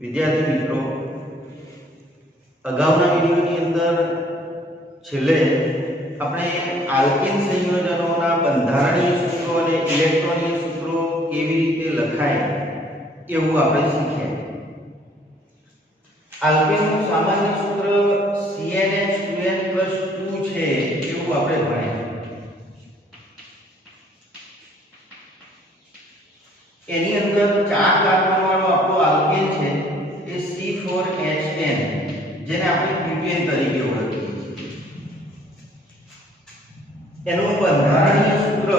વિદ્યાર્થી મિત્રો, અગાઉના વિડિયોની અંદર છેલ્લે આપણે આલ્કેન સંયોજનોના બંધારણીય સૂત્રો અને ઇલેક્ટ્રોનીય સૂત્રો કેવી રીતે લખાય એવું આપણે શીખ્યા. આલ્કેનનું સામાન્ય સૂત્ર CnH2n+2 છે એવું આપણે ભણ્યા. એની અંદર 4 કાર્બન વાળો આપણો આલ્કેન છે એ C4H10, જેને આપણે બ્યુટેન તરીકે ઓળખીએ છીએ. એનું બંધારણીય સૂત્ર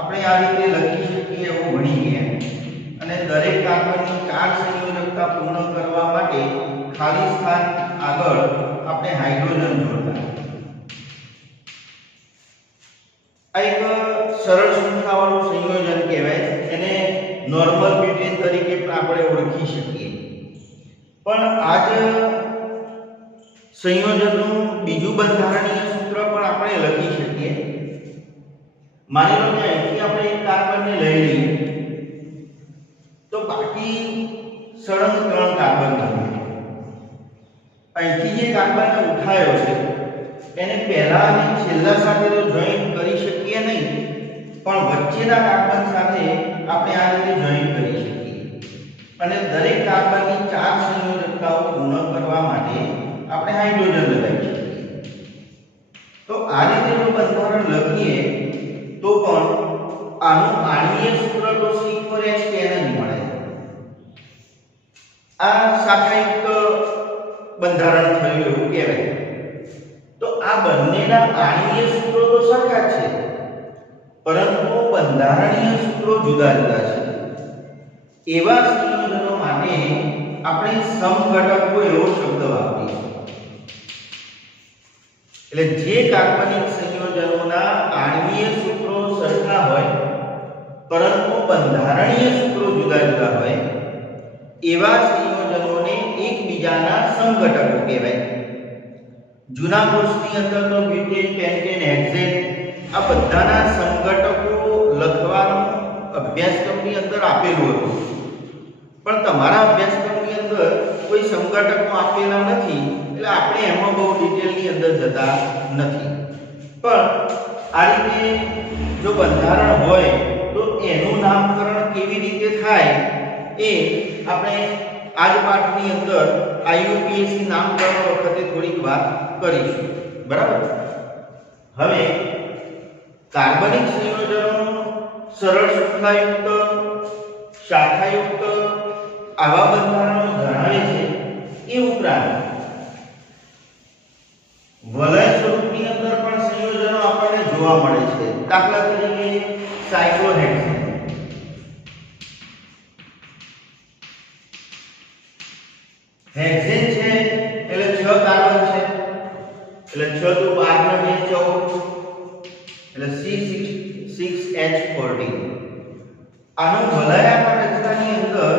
આપણે આ રીતે લખી શકીએ એવું ભણી ગયા. અને દરેક કાર્બનની 4 સંયોજકતા પૂર્ણ કરવા માટે ખાલી સ્થાન આગળ આપણે હાઇડ્રોજન જોડતા. આ એક સરળ શૃંખલાવાળું સંયોજન કહેવાય. એને નોર્મલ બ્યુટેન તરીકે પણ આપણે ઓળખી શકીએ. પણ આ જ સંયોજનનું બીજું બંધારણીય સૂત્ર પણ આપણે લખી શકીએ. માની લો કે અહીંથી આપણે એક કાર્બનને લઈ લઈએ તો બાકી સળંગ 3 કાર્બન બને. અહીંથી જે કાર્બનને ઉઠાયો છે એને પહેલા અને છેલ્લા સાથે તો જોઈન્ટ કરી શકીએ નહીં, પણ વચ્ચેના કાર્બન સાથે આપણે આ રીતે જોઈન્ટ કરી શકીએ. અને દરેક કાર્બનની 4 સંયોજકતાઓ પૂર્ણ કરવા માટે આપણે હાઇડ્રોજન લગાવી શકીએ. તો આ રીતે જો બંધારણ લખીએ તો પણ આનું આણ્વીય સૂત્ર તો C4H10 જ મળે. આ શાખાયુક્ત બંધારણ થયું એવું કહેવાય. તો આ બંનેના આણ્વીય સૂત્રો તો સરખા જ છે, પરંતુ બંધારણીય સૂત્રો જુદા જુદા છે. એવા સંયોજનો માટે આપણે સમઘટકો એવો શબ્દ વાપરીશું. એટલે જે કાર્બનિક સંયોજનોના આણ્વીય સૂત્રો સરખા હોય પરંતુ બંધારણીય સૂત્રો જુદા જુદા હોય એવા સંયોજનોને એકબીજાના સમઘટકો કહેવાય. જૂના કોર્સની અંદર તો બ્યુટેન, પેન્ટેન, હેક્સેન આ બધાના સમઘટકો લખવાનો અભ્યાસક્રમની અંદર આપેલું હતું. પણ તમારા અભ્યાસક્રમની અંદર કોઈ સમઘટકો આપેલા નથી, એટલે આપણે એમાં બહુ ડિટેલની અંદર જતા નથી. પણ આ રીતે જો બંધારણ હોય તો એનું નામકરણ કેવી રીતે થાય એ આપણે આજ પાઠની અંદર IUPAC નામકરણ વખતે થોડીક વાત કરીશું. બરાબર? હવે કાર્બનિક સંયોજનો સરળ શૃંખલાયુક્ત, શાખાયુક્ત આવા બંધારણો ધરાવે છે. એ ઉપરાંત વલય સ્વરૂપની અંદર પણ સંયોજનો આપણને જોવા મળે છે. દાખલા તરીકે સાયક્લોહેક્સેન. હેક્સેન છે એટલે 6 કાર્બન છે, એટલે 6 * 12 = 14, એટલે C6H14. આનું વલયાકાર રચનાની અંદર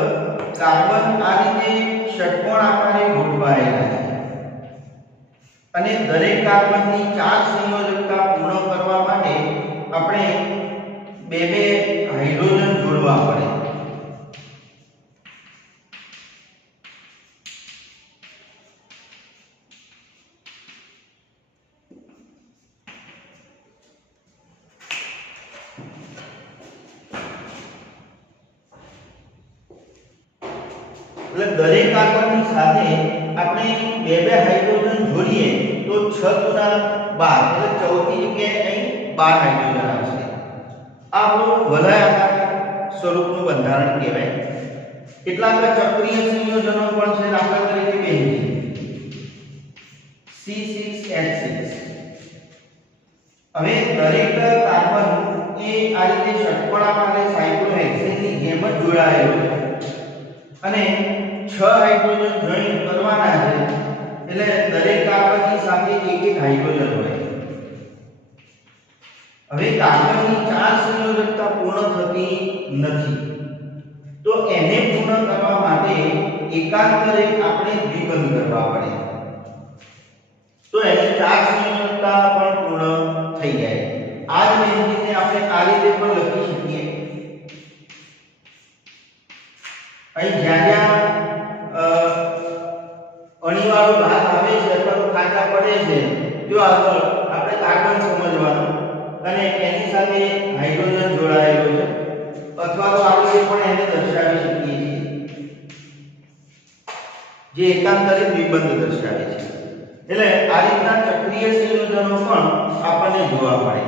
કાર્બન આ રીતે ષટ્કોણ આકારે ગોઠવાયેલા છે અને દરેક કાર્બનની 4 સંયોજકતા પૂર્ણ કરવા માટે આપણે બે હાઇડ્રોજન જોડવા પડે. એટલે દરેક કાર્બનની સાથે આપણે બે હાઇડ્રોજન જોડીએ તો 6 * 12 એટલે 14 ની જગ્યાએ અહીં 12 હાઇડ્રોજન આવશે. આ આપણું વલયાકાર સ્વરૂપનું બંધારણ કહેવાય. કેટલાક ચક્રીય સંયોજનો પણ છે. દાખલા તરીકે બેન્ઝીન C6H6. હવે દરેક કાર્બન એ આ રીતે ષટ્કોણાકારે સાયક્લોહેક્સેનની જેમ જ જોડાયેલો છે અને 6 હાઇડ્રોજન જોઈન્ટ કરવાના છે. એટલે દરેક કાર્બનની સાથે એક હાઇડ્રોજન હોય. હવે કાર્બનની 4 સંયોજકતા પૂર્ણ થતી નથી, તો એને પૂર્ણ કરવા માટે એકાંતરે આપણે દ્વિબંધ કરવા પડે. તો એની 4 સંયોજકતા પણ પૂર્ણ થઈ જાય. આ જ બેન્ઝીનને આપણે આ રીતે પણ લખી શકીએ. અહીં જ્યાં જ્યાં અણીવાળો ભાગ આવે છે અથવા તો કાચા પડે છે, જો આગળ આપણે કાર્બન સમજવાનું અને એની સાથે હાઇડ્રોજન જોડાયેલો છે અથવા તો આપણે પણ એને દર્શાવી શકીએ છીએ જે એકાંતરિત દ્વિબંધ દર્શાવે છે। એટલે આ રીતના ચક્રીય સંયોજનો પણ આપણને જોવા મળે।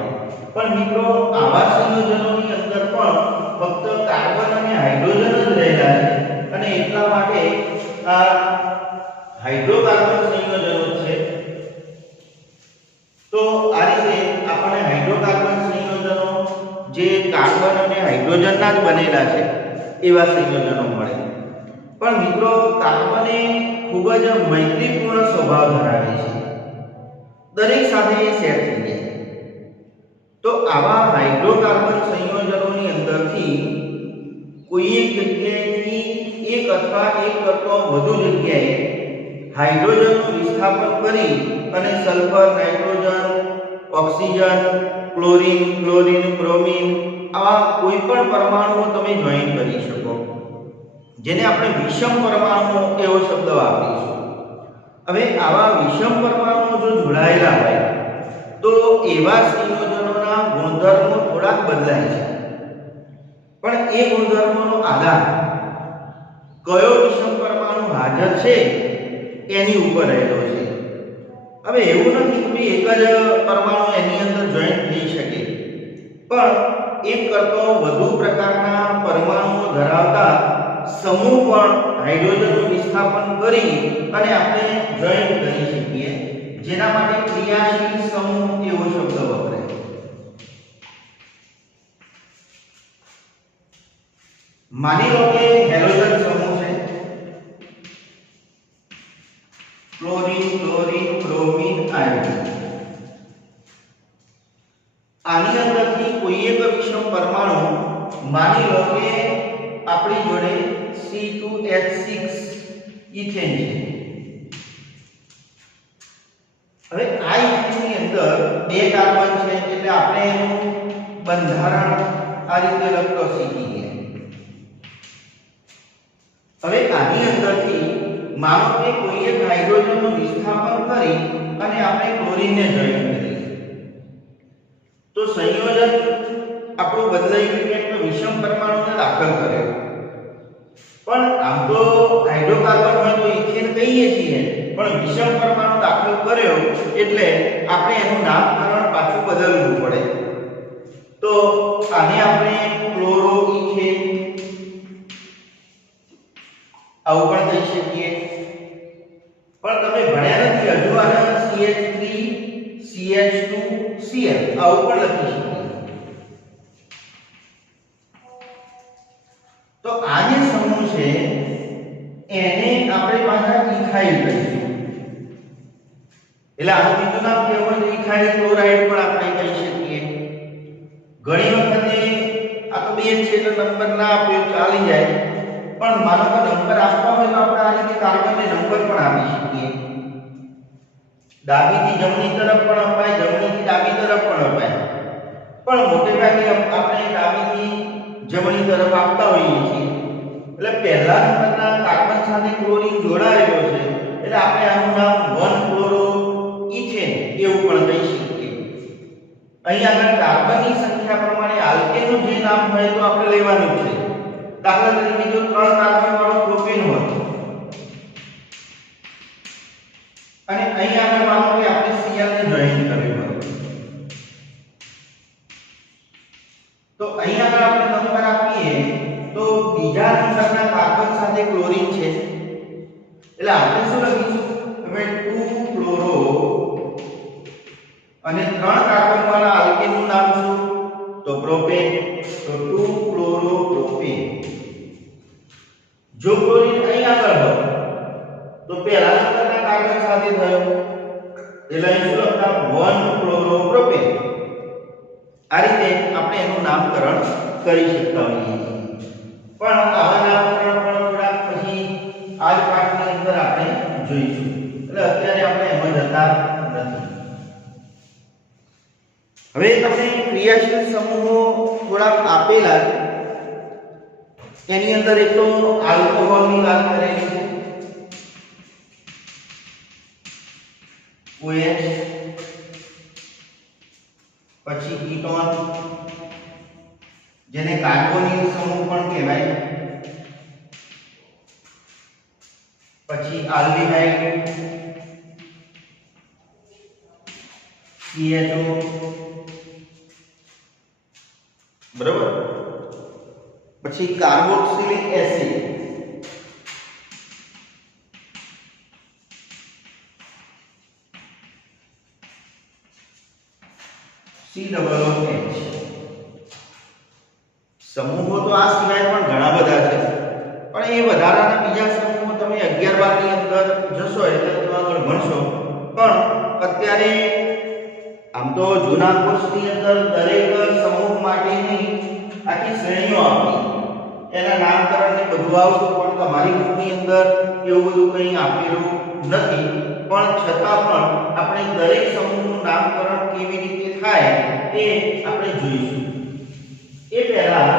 પણ મિત્રો આવા સંયોજનોની અંદર પણ ફક્ત કાર્બન અને હાઇડ્રોજન જ રહેલા છે અને એટલા માટે આ હાઇડ્રોકાર્બન સંયોજનો છે। તો આ રીતે આપણને હાઇડ્રોકાર્બન સંયોજનો જે કાર્બન અને હાઇડ્રોજનના જ બનેલા છે એવા સંયોજનો મળે। પણ મિત્રો કાર્બન એ ખૂબ જ મૈત્રીપૂર્ણ સ્વભાવ ધરાવે છે, દરેક સાથે એ સેટ થઈ જાય। તો આવા હાઇડ્રોકાર્બન સંયોજનોની અંદરથી કોઈ એક જગ્યાએથી એક અથવા એક કરતાં વધુ જગ્યાએ હાઇડ્રોજનનું વિસ્થાપન કરી અને sulphur, nitrogen, oxygen, chlorine, bromine આવા કોઈ પણ પરમાણુઓ તમે જોઈન કરી શકો, જેને આપણે વિષમ પરમાણુઓ એવો શબ્દ વાપરીશું। હવે આવા વિષમ પરમાણુઓ જો જોડાયેલા હોય તો એવા સંયોજનોના ગુણધર્મો થોડાક બદલાય છે, પણ એ ગુણધર્મોનો આધાર કયો વિષમ પરમાણુ હાજર છે એની ઉપર રહેલો છે। હવે એવું નથી કે એક જ પરમાણુ એની અંદર જોઈન થઈ શકે, પણ એક કરતો વધુ પ્રકારના પરમાણુઓ ધરાવતા સમૂહ પણ હાઇડ્રોજનનું વિસ્થાપન કરી અને આપણે જોઈન કરી શકીએ, જેના માટે ક્રિયાશીલ સમૂહ એવો શબ્દ વપરાય। માની લો કે હેલોજન સમૂહ છે, ક્લોરીન, બ્રોમિન, આયોડીન। આની અંદરથી કોઈ એક વિષમ પરમાણુ માની લો કે આપણી જોડે C2H6 ઇથેન છે। હવે આ ઇથેનની અંદર બે કાર્બન છે એટલે આપણે એનું બંધારણ આ રીતે લખતો શીખી ગયા। હવે આની અંદરથી માનો કે કોઈ એક હાઇડ્રોજનનું વિસ્થાપન કરી અને આપણે ક્લોરીનને જોઈન કરીએ તો સંયોજન આપણું બદલાઈ ગયું કે વિષમ પરમાણુને દાખલ કર્યો। પણ આમ તો હાઇડ્રોકાર્બન હોય તો ઇથેન કહીએ છીએ, પણ વિષમ પરમાણુ દાખલ કર્યો એટલે આપણે એનું નામકરણ પાછું બદલવું પડે। તો આને આપણે ક્લોરોઇથેન આવું પણ કહી શકીએ। પણ તમે ભણ્યા નથી હજુ આને CH3 CH2 Cl આવું પણ લખી શકીએ। તો આ જે સમૂહ છે એને આપણે પાછા ઇથાઇલ કહીશું, એટલે આનું બીજું નામ કેવું હોય ઇથાઇલ ક્લોરાઇડ પણ આપણે કહી શકીએ। ઘણી વખતે આ તો બે છે એટલે નંબર ના આપ્યો ચાલી જાય, પણ માનો કે નંબર આપવા હોય તો આપણે આ રીતે કાર્બનને નંબર પણ આપી શકીએ। ડાબીથી જમણી તરફ પણ અપાય, જમણીથી ડાબી તરફ પણ અપાય, પણ મોટે ભાગે આપણે ડાબીથી જમણી તરફ આપતા હોઈએ છીએ। એટલે પહેલા નંબરના કાર્બન સાથે ક્લોરીન જોડાયેલો છે એટલે આપણે આનું નામ 1-ક્લોરોઇથેન એવું પણ કહી શકીએ। અહીં આગળ કાર્બનની સંખ્યા પ્રમાણે આલ્કેનનું જે નામ હોય તો આપણે લેવાનું છે। દાખલા તરીકે જો 3 કાર્બન વાળો પ્રોપેન હોય અને અહીં આગળ માનો કે આપણે Cl ને જોઈન કર્યું હોય તો અહીં આગળ આપણે નંબર આપીએ તો બીજા નંબરના કાર્બન સાથે ક્લોરીન છે એટલે આપણે શું લખીશું, હવે 2 ક્લોરો અને 3 કાર્બન વાળા આલ્કેનનું નામ શું તો પ્રોપેન, તો 2 ક્લોરો પ્રોપેન। જો ક્લોરીન અહીં આગળ હોય તો પહેલા નંબરના કાર્બન સાથે થયો એટલે અહીં શું લખતા 1 ક્લોરો પ્રોપેન। આ રીતે આપણે એનું નામકરણ કરી શકતા હોઈએ છીએ। પણ આવા નામકરણ પણ થોડા પછી આ જ પાઠની અંદર આપણે જોઈશું, એટલે અત્યારે આપણે એમાં જતા નથી। હવે તમને ક્રિયાશીલ સમૂહો થોડાક આપેલા છે, એની અંદર એક તો આલ્કોહોલની વાત કરેલી છે, OH, પછી કીટોન જેને કાર્બોનિલ સમૂહ પણ કહેવાય, પછી આલ્ડીહાઇડ, CHO, બરાબર, પછી કાર્બોક્સિલિક એસિડ, COOH. સમૂહો તો આ સિવાય પણ ઘણા બધા છે, પણ એ વધારાના બીજા સમૂહો તમે 11 12 ની અંદર જશો એટલે તમે આગળ ભણશો. પણ અત્યારે આમ તો જૂના કોર્સની અંદર દરેક સમૂહ માટેની આખી શ્રેણીઓ આપી, એના નામકરણ ને બધું આવતું, પણ તમારી બુકની અંદર એવું બધું કંઈ આપેલું નથી. પણ છતાં પણ આપણે દરેક સમૂહનું નામકરણ કેવી રીતે થાય તે આપણે જોઈશું. એ પહેલા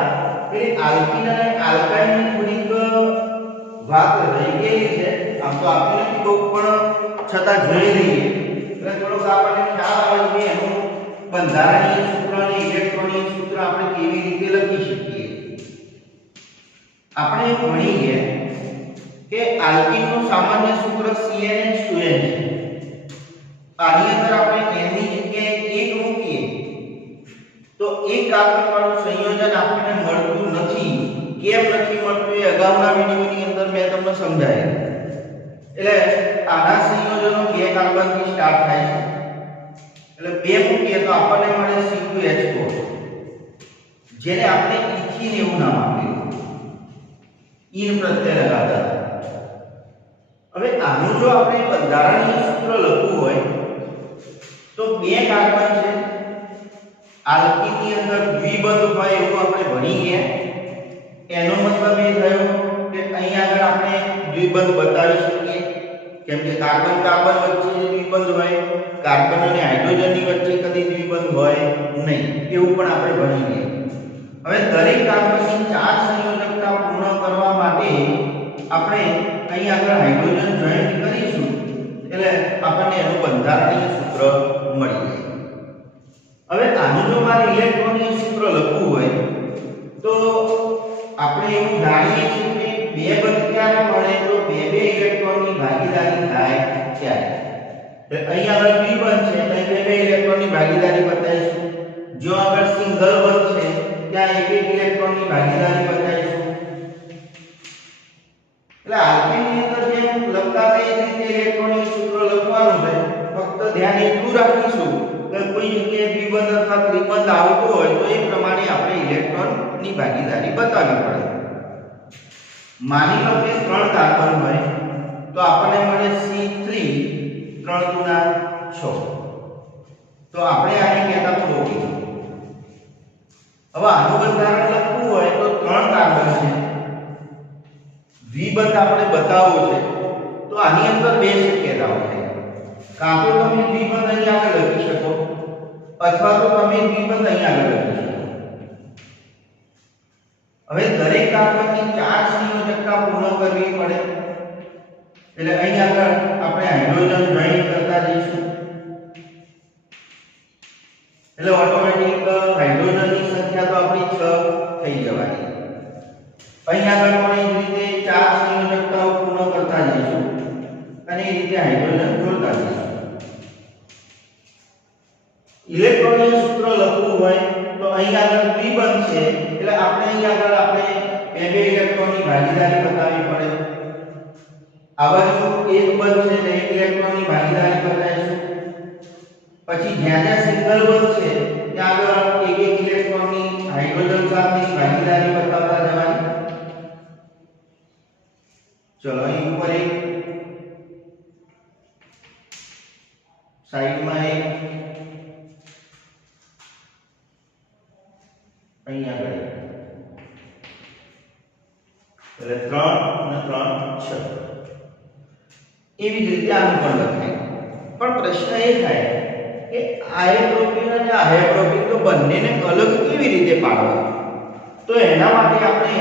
પેલી આલ્કીન અને આલ્કાઇનની થોડીક વાત રહી ગઈ છે. આમ તો આપણે નથી બહુ, પણ છતાં જોઈ લઈએ એટલે થોડોક આપણને ખ્યાલ આવે કે એનું બંધારણીય સૂત્ર અને ઇલેક્ટ્રોનિક સૂત્ર આપણે કેવી રીતે લખી શકીએ. આપણે ભણી ગયા કે આલ્કીનનું સામાન્ય સૂત્ર CnH2n છે. આની અંદર આપણે n ની જગ્યાએ 1 મૂકીએ તો એક કાર્બન વાળું સંયોજન આપણને મળતું નથી. કેમ નથી મળતું એ અગાઉના વિડિયોની અંદર મેં તમને સમજાવ્યું. એટલે આના સંયોજનો 2 કાર્બન થી સ્ટાર્ટ થાય છે, એટલે 2 મૂકીએ તો આપણને મળે C2H4, જેને આપણે ઇથિન એવું નામ આપ્યું, ઈન પ્રત્યય લગાડતા. હવે આનું જો આપણે બંધારણીય સૂત્ર લખવું હોય તો 2 કાર્બન છે, આલ્કીનની અંદર દ્વિબંધ હોય એવું આપણે ભણી ગયા. એનો મતલબ એ થયો કે અહીં આગળ આપણે દ્વિબંધ બતાવી શકીએ, કેમ કે કાર્બન કાર્બન વચ્ચે દ્વિબંધ હોય, કાર્બન અને હાઇડ્રોજનની વચ્ચે કદી દ્વિબંધ હોય નહીં, એવું પણ આપણે ભણી ગયા. હવે દરેક કાર્બનની 4 સંયોજકતા પૂર્ણ કરવા માટે આપણે અહીં આગળ હાઇડ્રોજન જોઈન્ટ કરીશું એટલે આપણને એનું બંધારણીય સૂત્ર મળી જાય. હવે આનું જો મારે ઇલેક્ટ્રોનિક સૂત્ર લખવું હોય તો આપણે એવું જાણીએ છીએ કે 2 બંધ ક્યારે મળે તો 2 ઇલેક્ટ્રોનની ભાગીદારી થાય ત્યારે. અહીં આગળ દ્વિબંધ છે એટલે 2 ઇલેક્ટ્રોનની ભાગીદારી બતાવીશું. જો આગળ સિંગલ બંધ છે ત્યાં 1 ઇલેક્ટ્રોનની ભાગીદારી બતાવીશું. એટલે આલ્કીનની અંદર જેમ લખતા તે રીતે ઇલેક્ટ્રોનિક સૂત્ર લખવાનું છે. ફક્ત ધ્યાન એટલું રાખીશું કે કોઈ જગ્યાએ દ્વિબંધ અથવા ત્રિબંધ આવતો હોય તો એ પ્રમાણે આપણે ઇલેક્ટ્રોનની ભાગીદારી બતાવવી પડે. માની લો કે 3 કાર્બન હોય તો આપણને મળે C3 3 ગુણા 6, તો આપણે આને કહેતા પ્રોટીન. હવે આનું બંધારણ લખવું હોય તો 3 કાર્બન છે, દ્વિબંધ આપણે બતાવવો છે તો આની અંદર 2 શક્યતાઓ છે. કાં તો તમે દ્વિબંધ અહીં આગળ લખી શકો અથવા તો તમે દ્વિબંધ અહીં આગળ લખી શકો. હવે દરેક કાર્બનની 4 સંયોજકતા પૂર્ણ કરવી પડે એટલે અહીં આગળ આપણે હાઇડ્રોજન જોઈન કરતા જઈશું એટલે ઓટોમેટિક હાઇડ્રોજનની સંખ્યા તો આપણી 6 થઈ જવાની. અહીં આગળ પણ એ રીતે 4 સંયોજકતાઓ પૂર્ણ કરતા જઈશું અને એ રીતે હાઇડ્રોજન જોડતા જઈશું. ઇલેક્ટ્રોનિક સૂત્ર લખવું હોય તો અહીં આગળ દ્વિબંધ છે એટલે આપણે અહીં આગળ આપણે 2 ઇલેક્ટ્રોનની ભાગીદારી બતાવવી પડે. આ બાજુ એક બંધ છે એટલે 1 ઇલેક્ટ્રોનની ભાગીદારી બતાવીશું. પછી જ્યાં જ્યાં સિંગલ બંધ છે ત્યાં આગળ 1 ઇલેક્ટ્રોનની હાઇડ્રોજન સાથેની ભાગીદારી બતાવતા જવાની. ચલો અહીં ઉપર એક, સાઈડમાં એક, અહીં આગળ એટલે 3 અને 3 6. એવી જ રીતે આનું પણ લખાય. પણ પ્રશ્ન એ થાય કે આઇઓપ્રોપીન અને આઇઓપ્રોપીન તો બંનેને અલગ કેવી રીતે પાડવા? તો એના માટે આપણે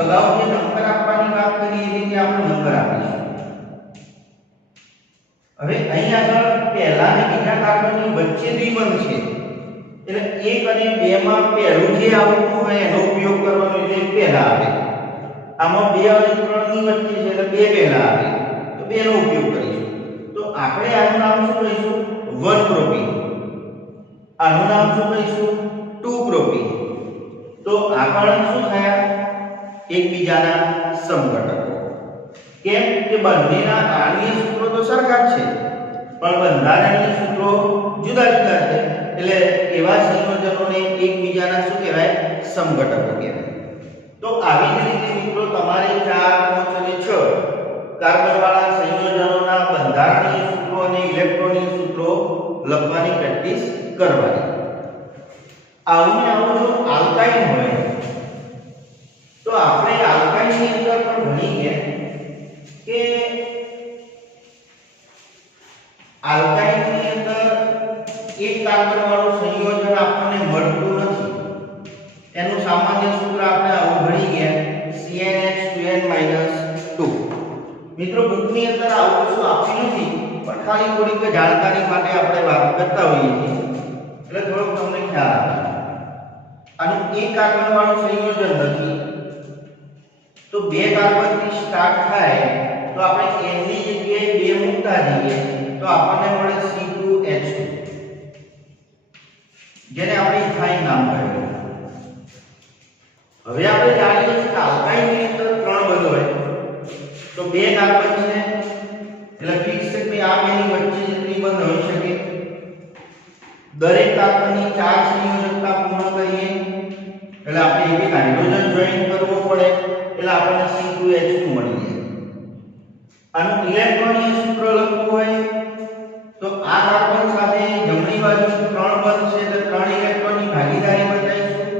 અગાઉ જે નંબર આપવાની વાત કરી એ રીતે આપણે નંબર આપીશું. હવે અહીં આગળ 2 પહેલા અને બીજા કાર્બનની વચ્ચે દ્વિબંધ છે એટલે 1 અને 2 માં પહેલું જે આવતું હોય એનો ઉપયોગ કરવાનો એટલે પહેલા આવે. આમાં 2 અને 3 ની વચ્ચે છે એટલે 2 પહેલા આવે તો 2 નો ઉપયોગ કરીશું. તો આપણે આનું નામ શું કહીશું? 1 પ્રોપીન. આનું નામ શું કહીશું? 2 પ્રોપીન. તો આ પણ શું થયા? એકબીજાના સમઘટકો. કેમ કે બંનેના આણ્વીય સૂત્રો તો સરખા જ છે પણ બંધારણીય સૂત્રો જુદા જુદા છે એટલે એવા સંયોજનોને એકબીજાના શું કહેવાય? સમઘટકો કહેવાય. તો આવી જ રીતે મિત્રો તમારે 4, 5 અને 6 કાર્બન વાળા સંયોજનોના બંધારણીય સૂત્રો અને ઇલેક્ટ્રોનિક સૂત્રો લખવાની પ્રેક્ટિસ કરવાની. આવું જો આલ્કાઇન હોય તો આપણે આલ્કાઇનની અંદર પણ ભણી ગયા કે આલ્કાઇનની અંદર એક કાર્બન વાળું સંયોજન આપણને મળતું નથી. એનું સામાન્ય સૂત્ર આપણે આવું ભણી ગયા CnH2n-2. મિત્રો બુકની અંદર આવું કશું આપ્યું નથી પણ ખાલી થોડીક જાણકારી માટે આપણે વાત કરતા હોઈએ છીએ એટલે થોડોક તમને ખ્યાલ આવે. આનું એક કાર્બન વાળું સંયોજન નથી તો 2 કાર્બનથી સ્ટાર્ટ થાય તો આપણે n ની જગ્યાએ 2 મૂકતા જઈએ તો આપણને મળે C2H2 જેને આપણે ઇથાઇન નામ આપ્યું. હવે આપણે જાણીએ છીએ કે આલ્કાઇનની અંદર 3 બંધ હોય તો 2 કાર્બન છે એટલે ફિક્સ છે કે આ બેની વચ્ચે જે ત્રિબંધ હોઈ શકે. દરેક કાર્બનની 4 સંયોજકતા પૂર્ણ કરીએ એટલે આપણે એક હાઇડ્રોજન જોઈન કરવો પડે એટલે આપણને C2H2 મળી જાય. આનું ઇલેક્ટ્રોનિક સૂત્ર લખવું હોય તો આ કાર્બન સાથે જમણી બાજુ 3 બંધ છે એટલે 3 ઇલેક્ટ્રોનની ભાગીદારી બતાવીશું.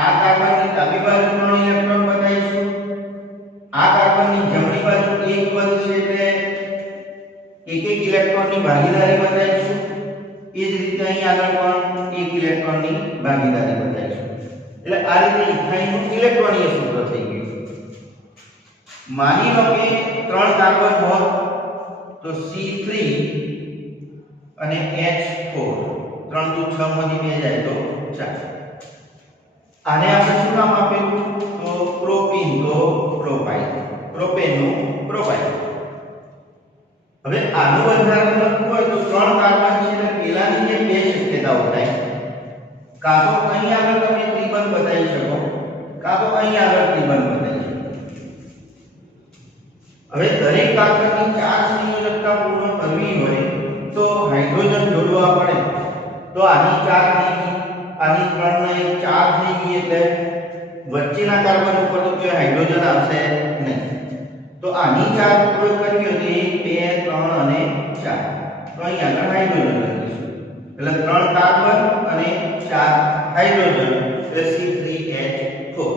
આ કાર્બનની ડાબી બાજુ 3 ઇલેક્ટ્રોન બતાવીશું. આ કાર્બનની જમણી બાજુ 1 બંધ છે એટલે 1 ઇલેક્ટ્રોનની ભાગીદારી બતાવીશું. એ જ રીતે અહીં આગળ પણ 1 ઇલેક્ટ્રોનની ભાગીદારી બતાવીશું. એટલે આ રીતે ઇથાઇનનું ઇલેક્ટ્રોનિક સૂત્ર થઈ ગયું. માની લો કે 3 કાર્બન હોત તો C3 અને H4 3 તો 6 માંથી 2 જાય તો 4. આને આપણે શું નામ આપેલું? તો પ્રોપીન તો પ્રોપાઇલ. પ્રોપેનનું પ્રોપાઇલ. હવે આનું બંધારણ લખવું હોય તો 3 કાર્બન છે એટલે પેલાની જે 2 શક્યતાઓ થાય. કાં તો અહીં આગળ તમે ત્રિબંધ બતાવી શકો કાં તો અહીં આગળ ત્રિબંધ બતાવી શકો. હવે દરેક કાર્બનની 4 સંયોજકતા પૂર્ણ કરવી હોય તો હાઇડ્રોજન જોડવા પડે. તો આની 4 થઈ ગઈ, આની 3 ને 4 થઈ ગઈ એટલે વચ્ચેના કાર્બન ઉપર તો કોઈ હાઇડ્રોજન આવશે નહીં. તો આની 4 ઉપયોગ કર્યો તો 1, 2, 3 અને 4. તો અહીં આગળ હાઇડ્રોજન લખીશું. એટલે 3 કાર્બન અને 4 હાઇડ્રોજન એટલે C3H4.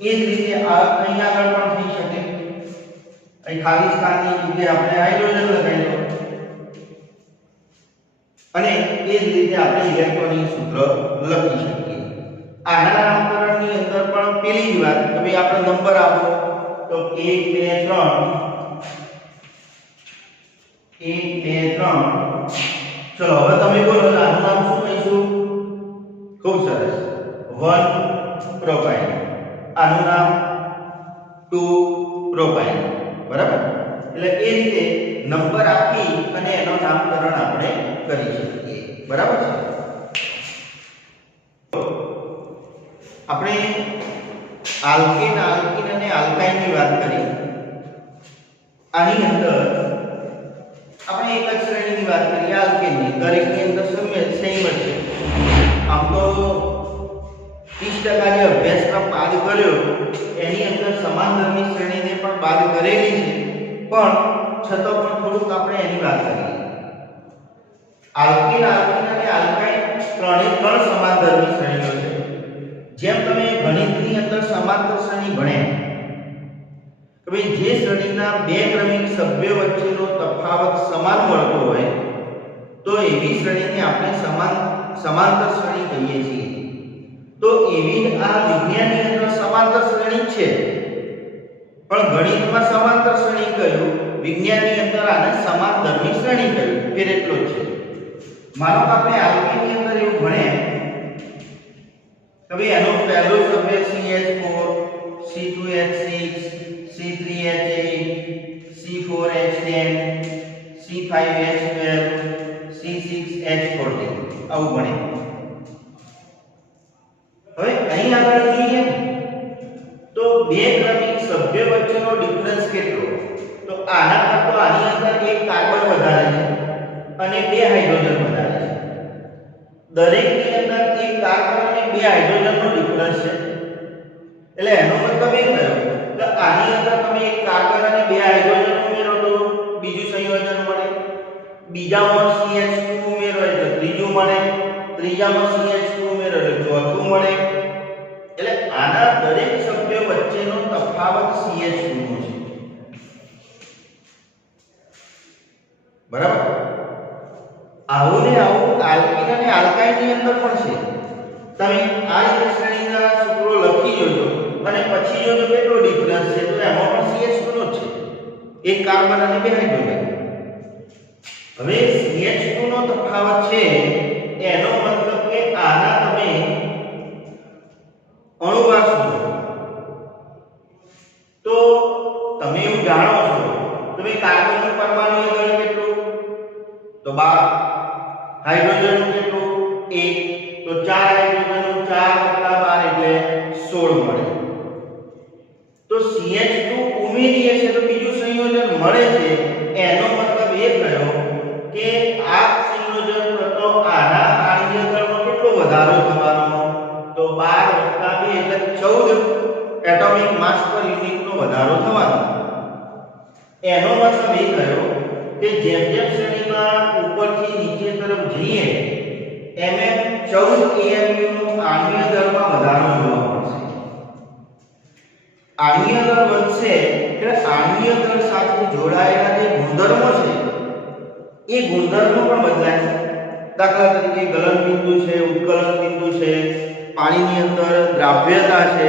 એ જ રીતે અહીં આગળ પણ થઈ શકે. અહીં ખાલી સ્થાનની જગ્યાએ આપણે હાઇડ્રોજન લગાવી દો અને એ જ રીતે આપણે ઇલેક્ટ્રોનિક સૂત્ર લખી શકીએ. આના નામકરણની અંદર પણ પેલી જ વાત કે ભાઈ આપણે નંબર આપો તો 1, 2, 3 ચલો હવે તમે બોલો આનું નામ શું કહીશું? ખૂબ સરસ 1 પ્રોપાઇલ. આનું નામ 2 પ્રોપાઇલ. બરાબર? એટલે એ રીતે નંબર આપી અને એનો નામકરણ આપણે કરી શકીએ. બરાબર છે? આપણે આલ્કેન, આલ્કીન અને આલ્કાઇનની વાત કરી. આની અંદર આપણે એક જ શ્રેણીની વાત કરીએ આલ્કેનની. દરેકની અંદર સેમ જ છે. આમ તો 30% જે અભ્યાસક્રમ બાદ કર્યો એની અંદર સમાનધર્મી શ્રેણીને પણ બાદ કરેલી છે પણ છતાં પણ થોડુંક આપણે એની વાત કરીએ. આલ્કેન, આલ્કીન અને આલ્કાઇન ત્રણે ત્રણ સમાનધર્મી શ્રેણીઓ છે. જેમ તમે ગણિતની અંદર સમાંતર શ્રેણી ભણ્યા કે ભાઈ જે શ્રેણીના બે ક્રમિક સભ્યો વચ્ચેનો તફાવત સમાન મળતો હોય તો એવી શ્રેણીને આપણે સમાંતર શ્રેણી કહીએ છીએ. તો એવી આ વિજ્ઞાનની અંદર સમાંતર શ્રેણી છે પણ ગણિતમાં સમાંતર શ્રેણી કયું વિજ્ઞાનની અંદર આને સમાનધર્મી શ્રેણી કહ્યું. ફેર એટલો જ છે. માનો કે આપણે આલ્કેનની અંદર એવું ભણ્યા કે ભાઈ એનો પહેલો સભ્ય CH4, C2H6, C3H8, C4H10, C5H12, C6H14 આવું ભણે. હવે અહીં આગળ જોઈએ તો બે ક્રમિક સભ્ય વચ્ચેનો ડિફરન્સ કેટલો? તો આના કરતા આની અંદર એક કાર્બન વધારે છે અને બે હાઇડ્રોજન વધારે છે. દરેકની અંદર એક કાર્બન અને બે હાઇડ્રોજનનો ડિફરન્સ છે. એટલે એનો મતલબ એ થયો કે આની અંદર તમે એક કાર્બન અને બે હાઇડ્રોજન ઉમેરો તો બીજું સંયોજન મળે, બીજામાં CH2 ઉમેરો એટલે ત્રીજું મળે, ત્રીજામાં CH2 ઉમેરો એટલે ચોથું મળે. એટલે આના દરેક સભ્ય વચ્ચેનો તફાવત CH2 નો છે. બરાબર? આવું ને આવું આલ્કીન અને આલ્કાઇનની અંદર પણ છે. તમે આ રીતે શ્રેણીના સૂત્રો લખી જોજો અને પછી જોજો કેટલો ડિફરન્સ છે તો એમાં પણ CH2 નો જ છે. એક કાર્બન અને બે હાઇડ્રોજન. હવે CH2 નો તફાવત છે એનો મતલબ કે આના તમે અણુભાર શોધો તો તમે એવું જાણો છો તો ભાઈ કાર્બનનું પરમાણુય દળ કેટલું? તો 12. હાઇડ્રોજનનું કેટલું? 1. તો 4 હાઇડ્રોજનનું 4 + 12 એટલે 16 મળે. તો CH2 ઉમેરીએ છે તો બીજું સંયોજન મળે છે. એનો મતલબ એ થયો કે આ સંયોજન કરતો આના આણ્વીય દળમાં કેટલો વધારો થવાનો? તો 12 + 2 એટલે 14 એટોમિક માસ પર યુનિટનો વધારો થવાનો. એનો મતલબ એ થયો કે જેમ જેમ શ્રેણીમાં ઉપરથી નીચે તરફ જઈએ એમ 14 AMU નું આણ્વીય દળમાં વધારો જોવા મળશે. આણ્વીય દળ વધશે એટલે આણ્વીય દળ સાથે જોડાયેલા જે ગુણધર્મો છે એ ગુણધર્મો પણ બદલાશે. દાખલા તરીકે ગલન બિંદુ છે, ઉત્કલન બિંદુ છે, પાણીની અંદર દ્રાવ્યતા છે,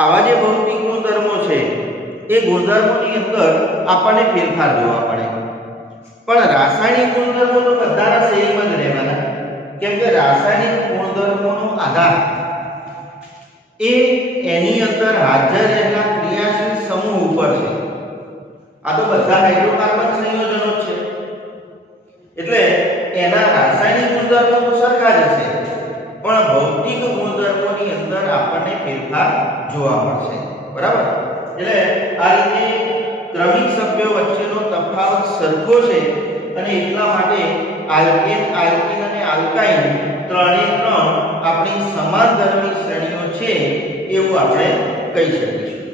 આવા જે ભૌતિક ગુણધર્મો છે એ ગુણધર્મોની અંદર આપણને ફેરફાર જોવા મળે. પણ રાસાયણિક ગુણધર્મો તો બધાના સેમ જ રહેવાના, કેમ કે રાસાયણિક ગુણધર્મોનો આધાર એ એની અંદર હાજર રહેલા ક્રિયાશીલ સમૂહ ઉપર છે. આ તો બધા હાઇડ્રોકાર્બન સંયોજનો છે એટલે એના રાસાયણિક ગુણધર્મો તો સરખા જ હશે પણ ભૌતિક ગુણધર્મોની અંદર આપણને ફેરફાર જોવા મળશે. બરાબર? એટલે આ રીતે ક્રમિક સભ્યો વચ્ચેનો તફાવત સરખો છે અને એટલા માટે આલ્કેન, આલ્કીન અને આલ્કાઇન ત્રણે ત્રણ આપણી સમાનધર્મી શ્રેણીઓ છે એવું આપણે કહી શકીશું.